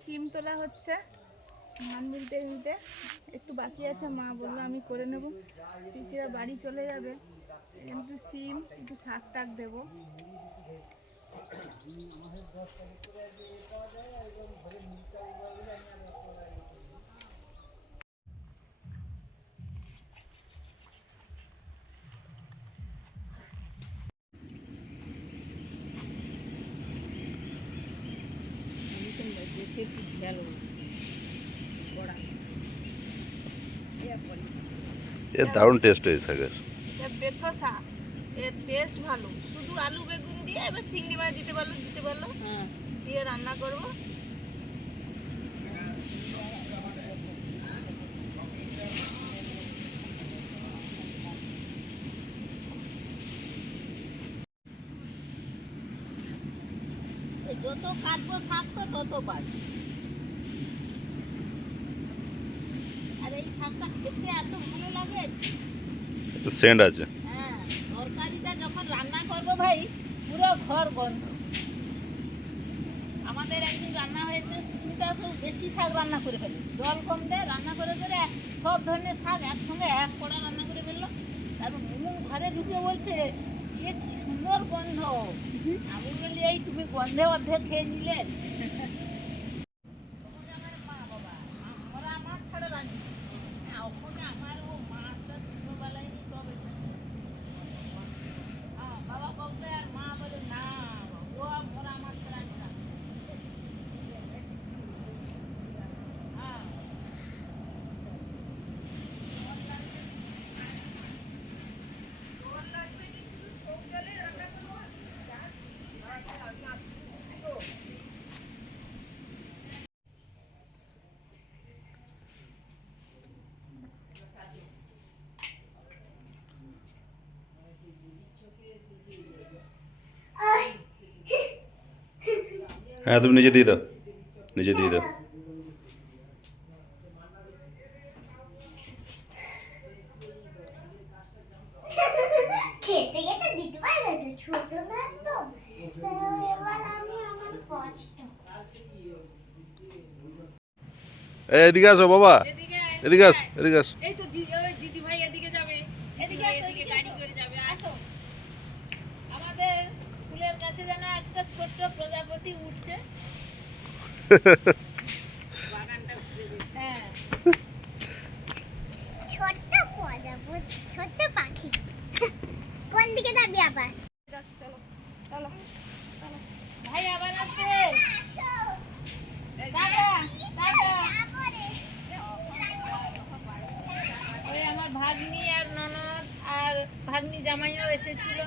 সিম তোলা হচ্ছে ধান মিলতে মিলতে, একটু বাকি আছে। মা বললো আমি করে নেব, পিসিরা বাড়ি চলে যাবে, একটু সিম একটু শাক টাক দেবো। এর দারুণ টেস্ট হয়েছে শাকের। বেতো শাক, এর টেস্ট ভালো। শুধু আলু বেগুন দিয়ে এবার চিংড়ি মাছ দিতে পারলো দিয়ে রান্না করবো। যত কাটবো শাক তো তত বাড়বে। আর এই শাকটা খেতে এত ভালো লাগে, সেন্ট আছে। হ্যাঁ, তরকারিটা যখন রান্না করবো ভাই পুরো ঘর গন্ধ। আমাদের একদিন রান্না হয়েছে, সুস্মিতা তো বেশি শাক রান্না করে ফেলে, জল কম দেয়, রান্না করে করে সব ধরনের শাক একসঙ্গে এক কড়া রান্না করে ফেললো। তারপর মুমুন ঘরে ঢুকে বলছে এ কি সুন্দর গন্ধ। আমি বলি এই তুমি গন্ধে অর্ধেক খেয়ে নিলে। হ্যাঁ তুমি নিজে দিয়ে দাও, নিজে দিয়ে দাও। খেতে খেতে দিতে পারে না তো, ছোট না তো। এবার আমি আমার কষ্ট। এদিকে আসো বাবা, এদিকে আস, এদিকে আস। এই তো দিদি ভাই এদিকে যাবে, এদিকে আসো, এদিকে গাড়ি করে যাবে, আসো। আমাদের ফুলের কাছে যেন একটা ছোট্ট প্রজাপতি উঠছে। বাগানটা ঘুরে দেখছে। হ্যাঁ, ছোট্ট প্রজাপতি, ছোট্ট পাখি। কোন দিকে যাবি আবার? চলো চলো চলো, ভাই আবার আসবে। Tata tata. ওই আমার ভাগ্নি আর ননদ আর ভাগ্নি জামাইও এসেছিল।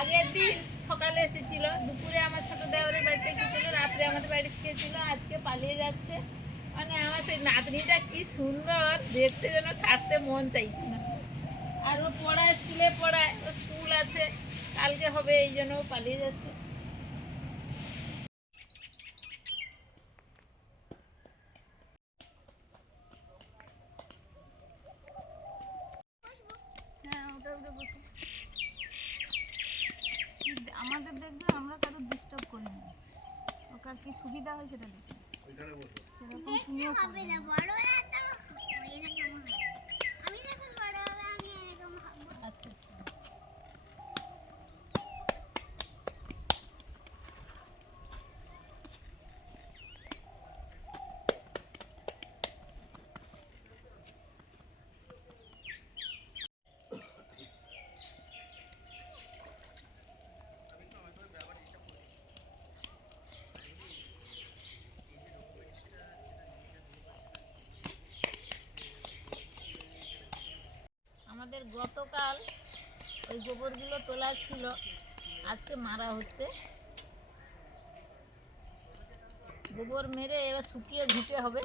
আগের দিন সকালে এসেছিল, দুপুরে আমার ছোট দেওরের বাড়িতে গিয়েছিল, রাত্রে আমাদের বাড়িতে খেয়েছিল, আজকে পালিয়ে যাচ্ছে। মানে আমার সেই নাতনিটা কি সুন্দর দেখতে, যেন ছাড়তে মন চাইছে না। আর ও পড়ায়, স্কুলে পড়ায়, ও স্কুল আছে, কালকে হবে, এই জন্য ও পালিয়ে যাচ্ছে। হ্যাঁ, ওটা ওটা বসো। আমাদের দেখবে আমরা কারো ডিস্টার্ব করি না, ওকে আর কি সুবিধা হয় সেটা দেখি, সেরকম তুমিও হবে না, বড় না তো। এরকম হবে। আমি যখন বড় হবে আমি এরকম হব। আচ্ছা আচ্ছা। আমাদের গতকাল ওই গোবরগুলো তোলা ছিল, আজকে মারা হচ্ছে। গোবর মেরে এবার শুকিয়ে ধুতে হবে।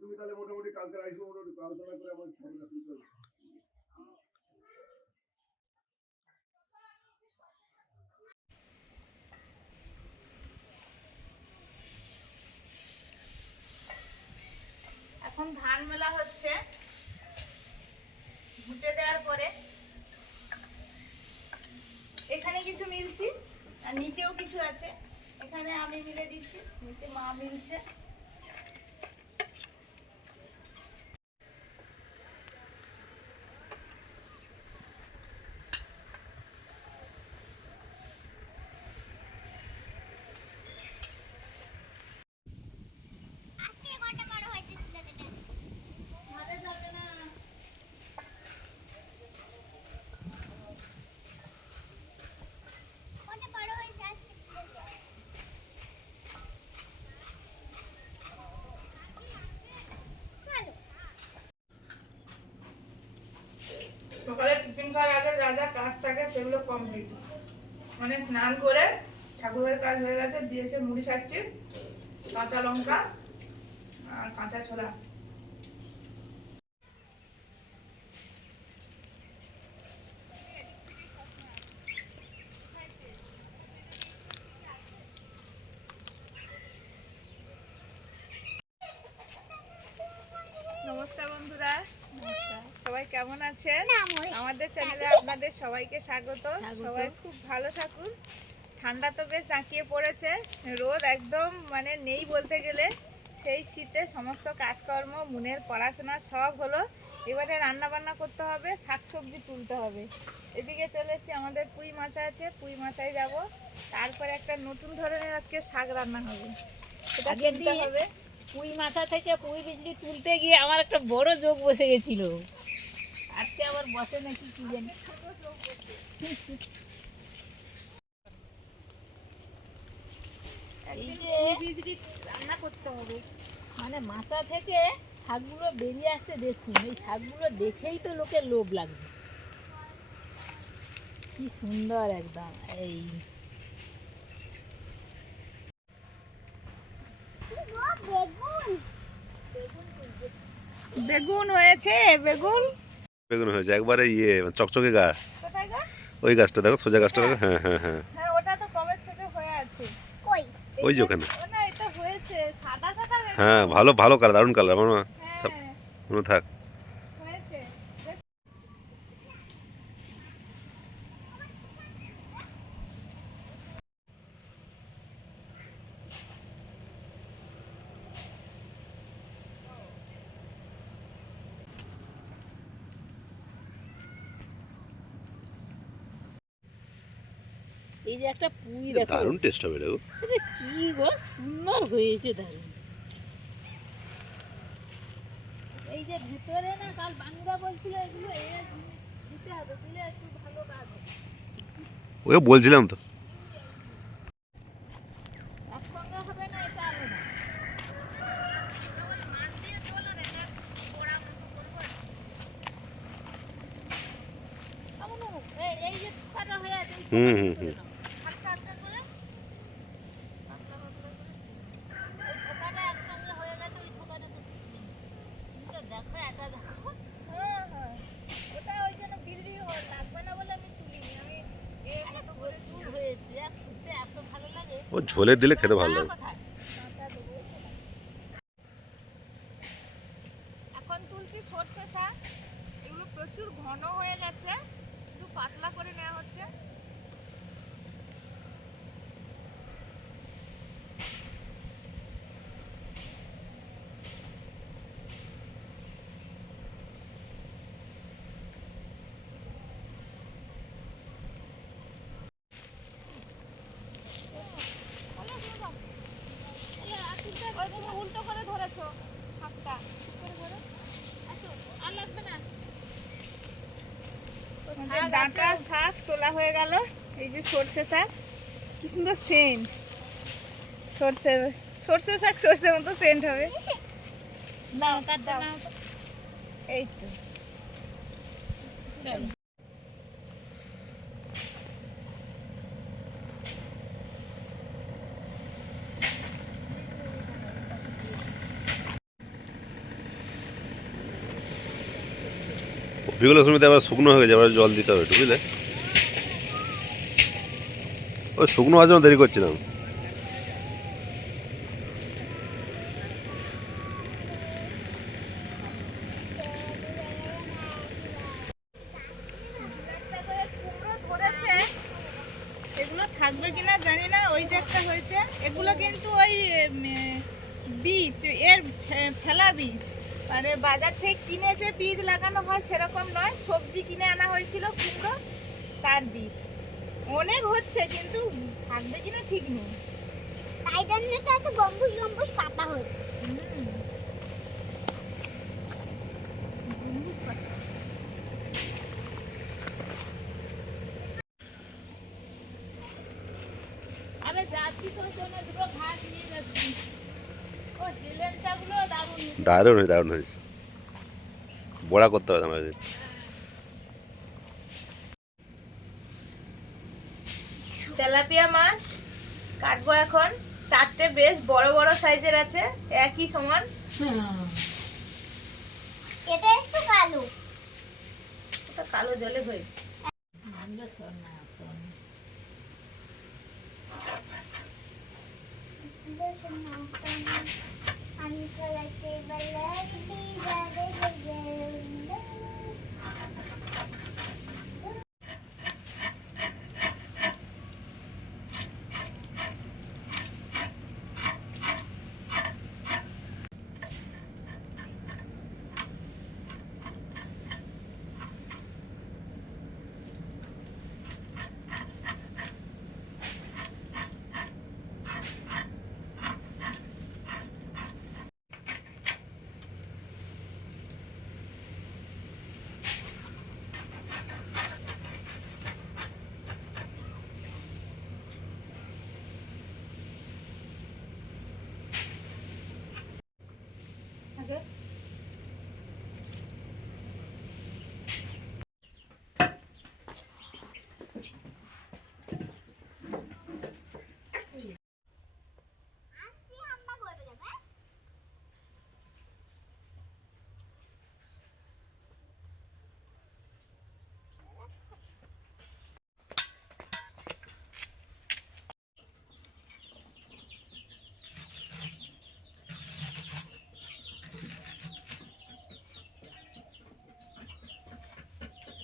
তুমি তাহলে মোটামুটি কালকে আসবো, মোটামুটি আলোচনা করে আমার এখন ধান মেলা হচ্ছে ঘুটে দেওয়ার পরে। এখানে কিছু মিলছি আর নিচেও কিছু আছে। এখানে আমি মিলে দিচ্ছি, নিচে মা মিলছে। আজকে কটা বড় হয়েছে তুলে দেবেন? হাতে ধরবে না। কটা বড় হয়েছে আজকে তুলে দেবেন? চলো। সকালে টিফিন খাওয়ার আগে যা যা কাজ থাকে সেগুলো কমপ্লিট। মানে স্নান করে ঠাকুরের কাজ হয়ে গেছে, দিয়েছে মুড়ি খাচ্ছি, কাঁচা লঙ্কা আর কাঁচা ছোলা। নমস্কার বন্ধুরা, সবাই কেমন আছেন? না, মই। আমাদের চ্যানেলে আপনাদের সবাইকে স্বাগত। সবাই খুব ভালো থাকুন। ঠান্ডা তো বেশ জাঁকিয়ে পড়েছে, রোদ একদম মানে নেই বলতে গেলে। সেই শীতে সমস্ত কাজকর্ম, মনের পড়াশোনা সব হলো। এবারে রান্না বান্না করতে হবে, শাকসবজি তুলতে হবে। এদিকে চলে এসেছি, আমাদের পুঁই মাচা আছে, পুঁই মাচায় যাব। তারপরে একটা নতুন ধরনের আজকে শাক রান্না হবে, সেটা আগের তুলতে দিন হবে। পুঁই মাথা থেকে পুঁই বিজলি তুলতে গিয়ে আমার একটা বড় যোগ বসে গেছিল। আজকে আবার বসে নাকি কি জানি। এই যে রান্না করতে হবে। মানে মাথা থেকে শাকগুলো বেরিয়ে আসছে, দেখুন এই শাকগুলো দেখেই তো লোকের লোভ লাগবে। কি সুন্দর একদম। এই বেগুন। বেগুন হয়েছে, বেগুন বেগুন হয়েছে একবারে ইয়ে চকচকে গাছ। কোথায় গো? ওই গাছটা দেখো, সোজা গাছটা দেখো। হ্যাঁ হ্যাঁ হ্যাঁ, হ্যাঁ, ওটা তো কবে থেকে হয়ে আছে। কই? ওই যে ওখানে। ও না, এটা হয়েছে সাদা সাদা বেগুন। হ্যাঁ, ভালো ভালো কালার, দারুণ কালার। আমার হ্যাঁ, মনে থাক। হয়েছে। বেশ। এই যে একটা পুঁই দেখো, দারুণ টেস্ট হবে এটা গো। এটা কি গো সুন্দর হয়েছে, দারুণ। এই যে ভিতরে না, কাল বাংলা বলছিল এগুলো দিতে হবে, দিলে একটু ভালো কাজ হবে। ওকে বলছিলাম তো। একসঙ্গে হবে না, এটা আলাদা। এই যে থোকাটা হয়ে আছে, এই হুম থোকাটা হুম তুলে হুম। নাও। হালকা হালকা করে, পাতলা পাতলা করে। ওই থোকাটা একসঙ্গে হয়ে গেছে, ওই থোকাটা তো তুলে নাও। তুলে দেখো, এটা দেখো। হ্যাঁ, হ্যাঁ। ওটা ওই জন্য বিড়ি লাগবে না বলে আমি তুলিনি। আমি এর মতো করে প্রচুর হয়েছে, আর খেতে এত ভালো লাগে। ও ঝোলে দিলে খেতে ভালো লাগে। কোথায়? কাঁচা দেবো। এখন তুলছি সর্ষে শাক। এগুলো প্রচুর ঘন হয়ে গেছে, একটু পাতলা করে নেওয়া হচ্ছে। ওইদিকে উল্টো করে ধরেছো শাকটা। ঠিক করে ধরো। আসো, আর লাগবে না। আমাদের ডাঁটা শাক তোলা হয়ে গেল। এই যে সর্ষে শাক, কি সুন্দর সেন্ট। সর্ষে শাক সর্ষে মতো সেন্ট হবে। নাও, কাটতে নাও তো। এই তো। চলো। কপিগুলো সময়তে আবার শুকনো হয়ে যাবে, আবার জল দিতে হবে একটু, বুঝলে? ওই শুকনো হওয়ার জন্য দেরি করছিলাম। সবগুলো কিন্তু ওই বীজ এর ফেলা বীজ, মানে বাজার থেকে কিনে যে বীজ লাগানো হয় সেরকম নয়, সবজি কিনে আনা হয়েছিল কুমড়ো, তার বীজ। অনেক হচ্ছে কিন্তু থাকবে কিনা ঠিক নেই। তাই জন্য তো এত গম্বুজ গম্বুজ পাতা হচ্ছে। আরে যাচ্ছি তোর জন্য দুটো ভাত নিয়ে যাচ্ছি। ও হেলেঞ্চাগুলো দারুণ হয়েছে। দারুণ হয়েছে, বড়া করতে হবে আমরা। তেলাপিয়া মাছ কাটবো এখন, 4টে বেশ বড় বড় সাইজের আছে, একই সমান। এটা একটু কালো। ওটা কালো জলে হয়েছে। আমি চলাতে বেলাতে যাবে যাবে।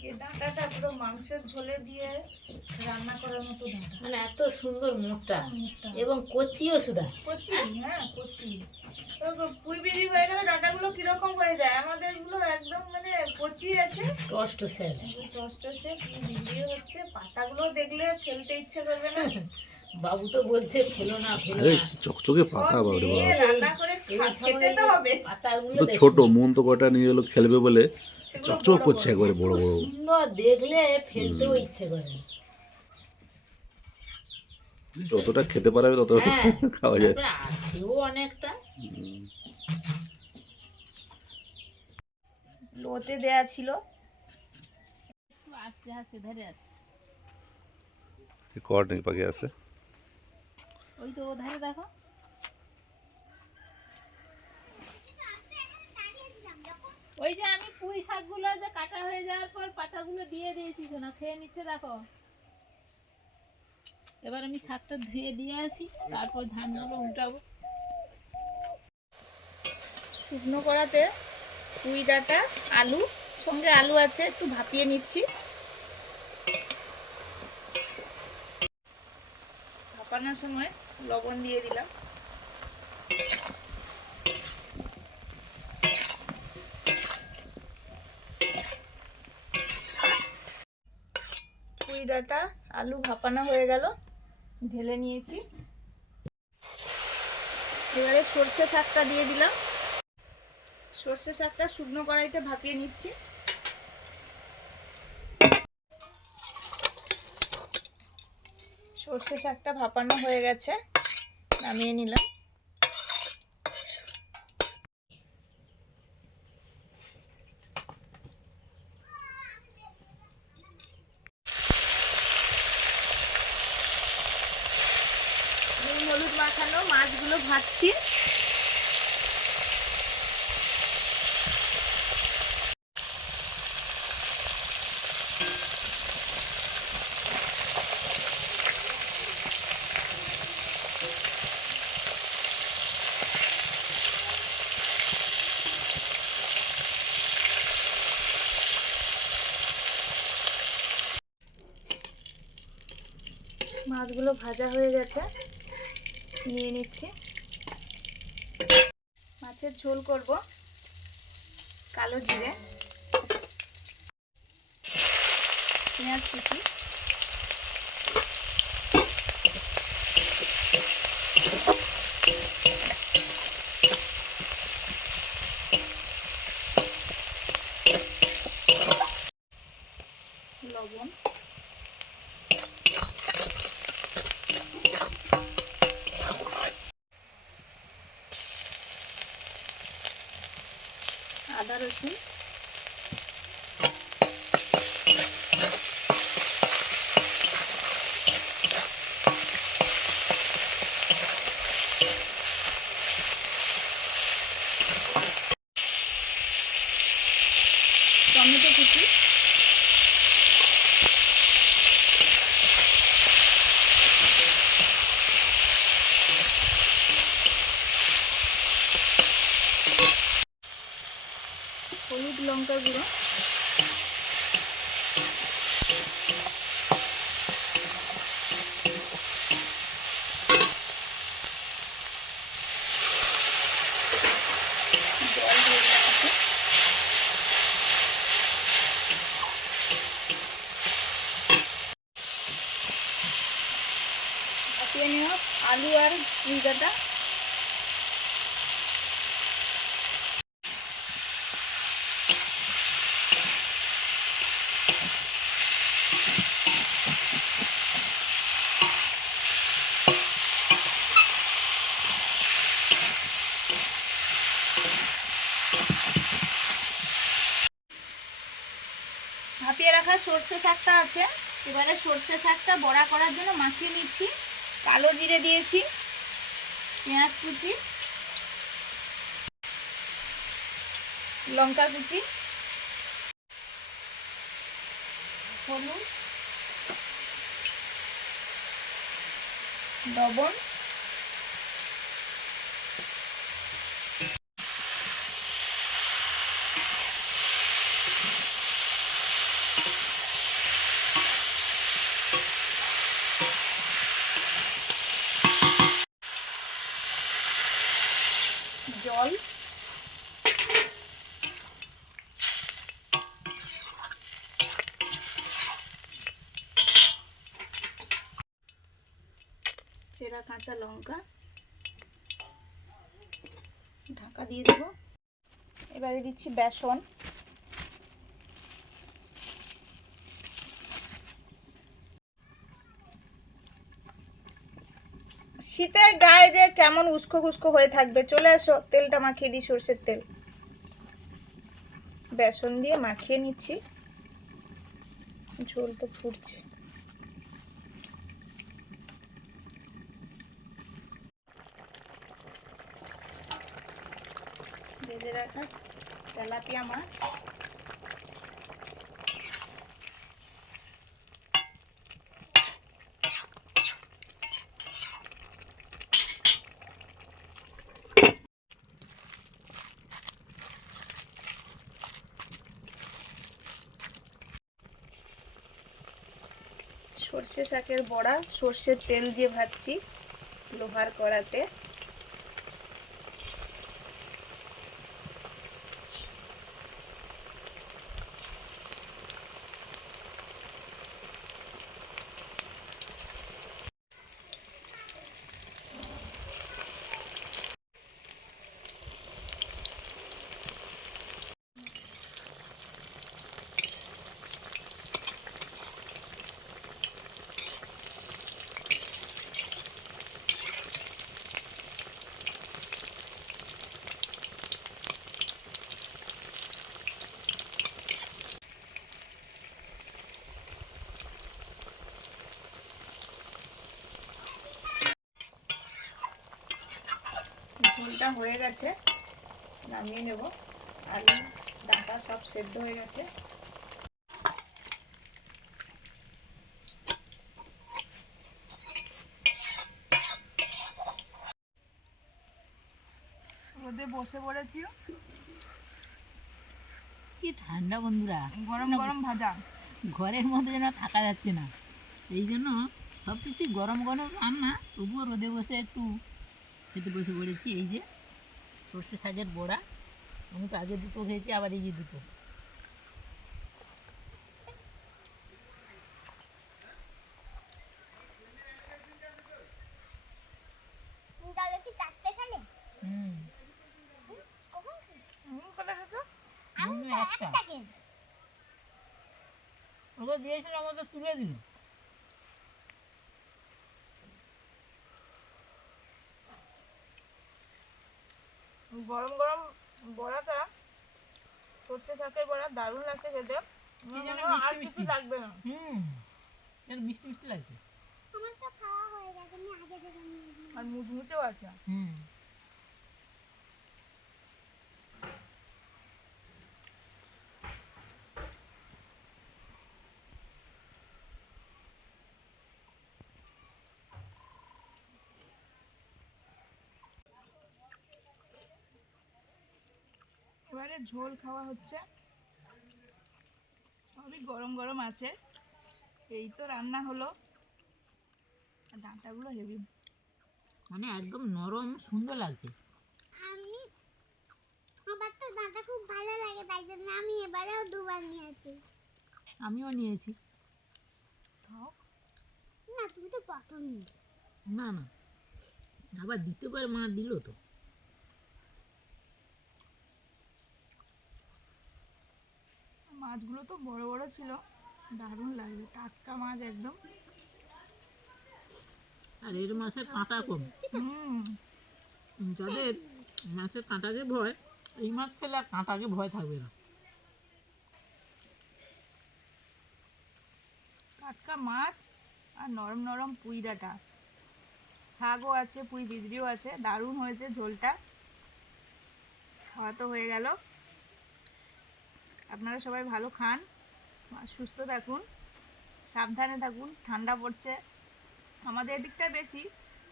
এই ডাঁটাটা পুরো মাংসের ঝোলে দিয়ে রান্না করার মতো ডাঁটা। মানে এত সুন্দর মোটা মোটা। এবং কচিও সুদা। কচি, হ্যাঁ কচি। পুই বিড়ি হয়ে গেলে ডাঁটাগুলো কিরকম হয়ে যায়, আমাদের গুলো একদম মানে কচি আছে, কষ্ট স্যার। কষ্ট সে বিড়ি হচ্ছে। পাতাগুলো দেখলে ফেলতে ইচ্ছে করবে না। বাবু তো বলছে ফেলো না ফেলো আরে না। কি চকচকে পাতা সব বাবা রে নিয়ে বাবা। রান্না করে খেতে তো হবে। পাতাগুলো তো দেখো। ছোট মন তো কটা নিয়ে এলো খেলবে বলে সেগুলো চকচক বড় করছে বড়। একবারে বড় বড়। সুন্দর দেখলে ফেলতেও ইচ্ছে করে না। যতটা খেতে পারবে তত হ্যাঁ, খাওয়া যায়। তারপরে আছেও অনেকটা। লোতে দেয়া ছিল। একটু আসছে হাসে ধরে আসছে। কর নেই পাখি আছে। ওই তো ও ধারে দেখো। ওই যে আমি পুঁই শাকগুলো যে কাটা হয়ে যাওয়ার পর পাতাগুলো দিয়ে দিয়েছি, শোনা খেয়ে নিচ্ছে দেখো। এবার আমি শাকটা ধুয়ে দিয়ে আসি, তারপর ধানগুলো উল্টাবো। শুকনো কড়াতে পুঁই ডাঁটা, আলু, সঙ্গে আলু আছে, একটু ভাপিয়ে নিচ্ছি। ভাপানোর সময় লবণ দিয়ে দিলাম। পুঁই ডাঁটা, আলু ভাপানো হয়ে গেল, ঢেলে নিয়েছি। এবারে সর্ষে শাকটা দিয়ে দিলাম। সর্ষে শাকটা শুকনো কড়াইতে ভাপিয়ে নিচ্ছি। সর্ষে শাকটা ভাপানো হয়ে গেছে, নামিয়ে নিলাম। নুন হলুদ মাখানো মাছগুলো ভাজছি। মাছগুলো ভাজা হয়ে গেছে, নিয়ে নিচ্ছি। মাছের ঝোল করব, কালো জিরে, পেঁয়াজ কুচি, লবণ, আদা রসুন, টমেটো কুচি, হলুদ লঙ্কা গুঁড়ো, জল দিয়ে দিচ্ছি। ভাপিয়ে নেওয়া আলু আর পুঁইডাঁটা, ভাপিয়ে রাখা সর্ষে শাকটা আছে। এবারে সর্ষে শাকটা বড়া করার জন্য মাখিয়ে নিচ্ছি। কালো জিরে দিয়েছি, পেঁয়াজ কুচি, লঙ্কা কুচি, হলুদ, লবণ, জল, চেরা কাঁচা লঙ্কা, ঢাকা দিয়ে দেবো। এবারে দিচ্ছি বেসন, শীতে গায়ে যে কেমন উস্কো খুস্কো হয়ে থাকবে, চলে এসো তেলটা মাখিয়ে দিই, সর্ষের তেল। বেসন দিয়ে মাখিয়ে নিচ্ছি, ঝোল তো ফুটছে। ভেজে রাখা তেলাপিয়া মাছ, সর্ষে শাকের বড়া সর্ষের তেল দিয়ে ভাজছি লোহার কড়াতে। ঝোলটা হয়ে গেছে, নামিয়ে নেব। আলু ডাঁটা সব সেদ্ধ হয়ে গেছে। রোদে বসে পড়েছি, কি ঠান্ডা বন্ধুরা, গরম গরম ভাজা। ঘরের মধ্যে যেন থাকা যাচ্ছে না। এই জন্য সব কিছুই গরম গরম রান্না, তবুও রোদে বসে একটু খেতে বসে পড়েছি। এই যে সর্ষে শাকের বড়া, আমি তো আগে দুটো খেয়েছি, আবার এই যে দুটো। তুমি তাহলে কি 4টে খেলে? হুম, কখন খেলে? কোথায় খেতো? আমি হুম, তো একটা। একটা খেয়েছি। ওকে দিয়েছিল, আমাদের তুলে দিল। গরম গরম বড়াটা, সর্ষে শাকের বড়া দারুণ লাগছে খেতে। কি যেন আমার আর মিষ্টি কিছু মিষ্টি। লাগবে না। হুম, এর মিষ্টি মিষ্টি লাগছে। আমার তো খাওয়া হয়ে গেছে, আমি আগে থেকে নিয়ে নিই। আর মুচমুচেও আছে। হুম, এবারে ঝোল খাওয়া হচ্ছে, সবই গরম গরম আছে। এই তো রান্না হলো। আর ডাঁটাগুলো হেভি। মানে একদম নরম, সুন্দর লাগছে। আমি আমার তো দাদা খুব ভালো লাগে, তাই জন্য আমি এবারেও দুবার নিয়েছি। আমিও নিয়েছি। খাও। না, তুমি তো প্রথম নিয়েছি। না না, আবার দ্বিতীয়বার মা দিল তো। মাছগুলো তো বড় বড় ছিল, দারুণ লাগবে, টাটকা মাছ একদম। আর এর মাছের কাঁটা কম। হুম। যাদের মাছের কাঁটাকে ভয়, এই মাছ খেলে আর কাঁটাকে ভয় থাকবে না। টাটকা মাছ আর নরম নরম পুঁই ডাঁটা, শাকও আছে, পুঁই বিজড়িও আছে। দারুণ হয়েছে ঝোলটা। খাওয়া তো হয়ে গেল। আপনারা সবাই ভালো খান, আর সুস্থ থাকুন, সাবধানে থাকুন। ঠান্ডা পড়ছে আমাদের এদিকটায় বেশি,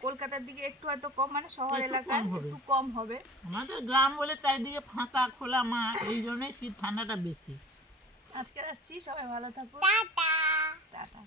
কলকাতার দিকে একটু হয়তো কম, মানে শহর একটু এলাকায় কম হবে। একটু কম হবে। আমাদের গ্রাম বলে চারিদিকে ফাঁকা খোলা মাঠ, এই জন্যই শীত ঠান্ডাটা বেশি। আজকে আসছি, সবাই ভালো থাকুন, টাটা। টাটা।